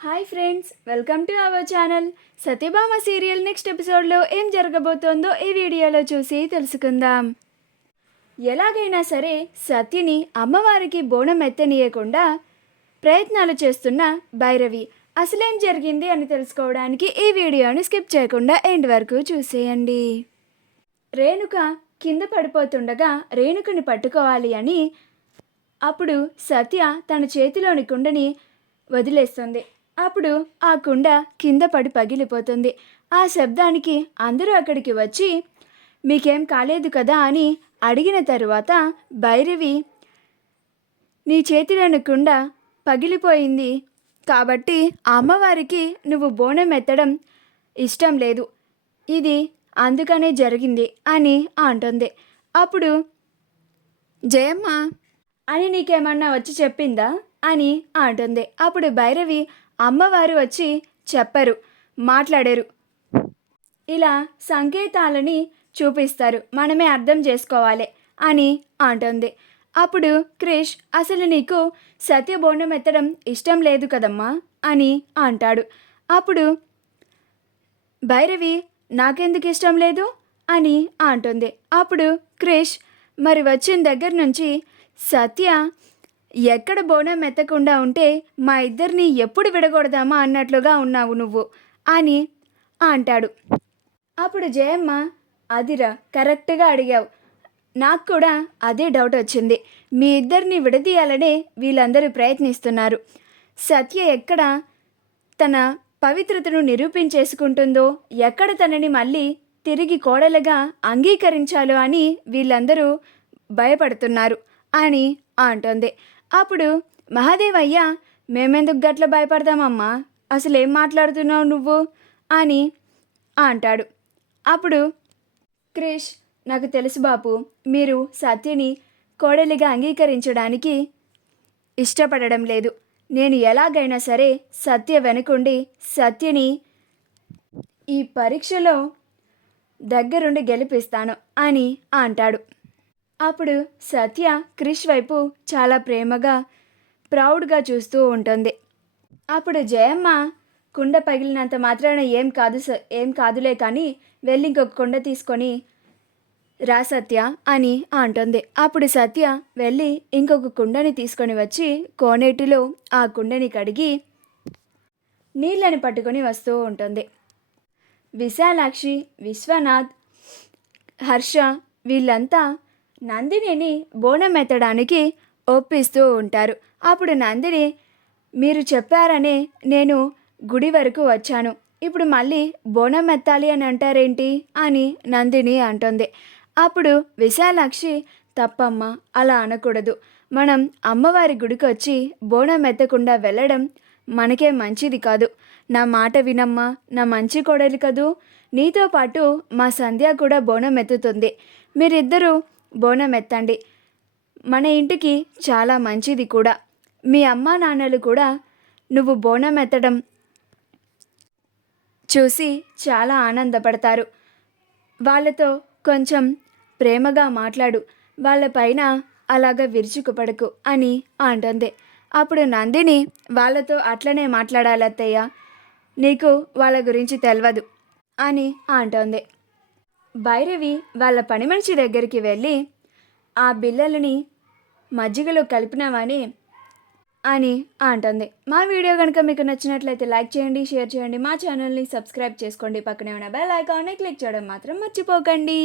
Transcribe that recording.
Hi friends, welcome to our channel. Satyabhama serial next ఎపిసోడ్లో ఏం జరగబోతోందో ఈ వీడియోలో చూసి తెలుసుకుందాం. ఎలాగైనా సరే సత్యని అమ్మవారికి బోనం ఎత్తనీయకుండా ప్రయత్నాలు చేస్తున్న భైరవి అసలేం జరిగింది అని తెలుసుకోవడానికి ఈ వీడియోని స్కిప్ చేయకుండా ఎండ్ వరకు చూసేయండి. రేణుక కింద పడిపోతుండగా రేణుకని పట్టుకోవాలి అని అప్పుడు సత్య తన చేతిలోని కుండని వదిలేస్తుంది. అప్పుడు ఆ కుండ కింద పడి పగిలిపోతుంది. ఆ శబ్దానికి అందరూ అక్కడికి వచ్చి మీకేం కాలేదు కదా అని అడిగిన తరువాత భైరవి, నీ చేతిలోని కుండ పగిలిపోయింది కాబట్టి అమ్మవారికి నువ్వు బోనం ఎత్తడం ఇష్టం లేదు, ఇది అందుకనే జరిగింది అని అంటుంది. అప్పుడు జయమ్మ అని నీకేమన్నా వచ్చి చెప్పిందా అని అంటుంది. అప్పుడు భైరవి, అమ్మవారు వచ్చి చెప్పరు, మాట్లాడారు, ఇలా సంకేతాలని చూపిస్తారు, మనమే అర్థం చేసుకోవాలి అని అంటుంది. అప్పుడు క్రిష్, అసలు నీకు సత్య బోనం ఎత్తడం ఇష్టం లేదు కదమ్మా అని అంటాడు. అప్పుడు భైరవి, నాకెందుకు ఇష్టం లేదు అని అంటుంది. అప్పుడు క్రిష్, మరి వచ్చిన దగ్గర నుంచి సత్య ఎక్కడ బోనం ఎత్తకుండా ఉంటే మా ఇద్దరిని ఎప్పుడు విడగొడదామా అన్నట్లుగా ఉన్నావు నువ్వు అని అంటాడు. అప్పుడు జయమ్మ, అదిరా కరెక్ట్గా అడిగావు, నాకు కూడా అదే డౌట్ వచ్చింది. మీ ఇద్దరిని విడదీయాలనే వీళ్ళందరూ ప్రయత్నిస్తున్నారు. సత్య ఎక్కడ తన పవిత్రతను నిరూపించేసుకుంటుందో, ఎక్కడ తనని మళ్ళీ తిరిగి కోడలుగా అంగీకరించాలో అని వీళ్ళందరూ భయపడుతున్నారు అని అంటుంది. అప్పుడు మహాదేవయ్య, మేమెందుకు గట్ల భయపడతామమ్మా, అసలు ఏం మాట్లాడుతున్నావు నువ్వు అని అంటాడు. అప్పుడు క్రిష్, నాకు తెలుసు బాపు, మీరు సత్యని కోడలిగా అంగీకరించడానికి ఇష్టపడడం లేదు. నేను ఎలాగైనా సరే సత్య వెనుకుండి సత్యని ఈ పరీక్షలో దగ్గరుండి గెలిపిస్తాను అని అంటాడు. అప్పుడు సత్య క్రిష్ వైపు చాలా ప్రేమగా ప్రౌడ్గా చూస్తూ ఉంటుంది. అప్పుడు జయమ్మ, కుండ పగిలినంత మాత్రాన ఏం కాదులే కానీ వెళ్ళి ఇంకొక కుండ తీసుకొని రా సత్య అని అంటుంది. అప్పుడు సత్య వెళ్ళి ఇంకొక కుండని తీసుకొని వచ్చి కోనేటిలో ఆ కుండని కడిగి నీళ్ళని పట్టుకొని వస్తూ ఉంటుంది. విశాలాక్షి, విశ్వనాథ్, హర్ష వీళ్ళంతా నందినిని బోనం ఎత్తడానికి ఒప్పిస్తూ ఉంటారు. అప్పుడు నందిని, మీరు చెప్పారనే నేను గుడి వరకు వచ్చాను, ఇప్పుడు మళ్ళీ బోనం ఎత్తాలి అని అంటారేంటి అని నందిని అంటుంది. అప్పుడు విశాలాక్షి, తప్పమ్మా, అలా అనకూడదు, మనం అమ్మవారి గుడికి వచ్చి బోనం ఎత్తకుండా వెళ్ళడం మనకే మంచిది కాదు. నా మాట వినమ్మా, నా మంచి కోడలి కదూ, నీతో పాటు మా సంధ్య కూడా బోనం ఎత్తుతుంది, మీరిద్దరూ బోనం ఎత్తండి, మన ఇంటికి చాలా మంచిది కూడా. మీ అమ్మా నాన్నలు కూడా నువ్వు బోనం ఎత్తడం చూసి చాలా ఆనందపడతారు, వాళ్ళతో కొంచెం ప్రేమగా మాట్లాడు, వాళ్ళపైన అలాగా విరుచుకుపడకు అని అంటుంది. అప్పుడు నందిని, వాళ్ళతో అట్లనే మాట్లాడాలత్తయ్య, నీకు వాళ్ళ గురించి తెలియదు అని అంటుంది. భైరవి వాళ్ళ పని మనిషి దగ్గరికి వెళ్ళి, ఆ బిళ్ళలని మజ్జిగలో కలిపినావని అని అంటుంది. మా వీడియో కనుక మీకు నచ్చినట్లయితే లైక్ చేయండి, షేర్ చేయండి, మా ఛానల్ని సబ్స్క్రైబ్ చేసుకోండి, పక్కనే ఉన్న బెల్ ఐకాన్ని క్లిక్ చేయడం మాత్రం మర్చిపోకండి.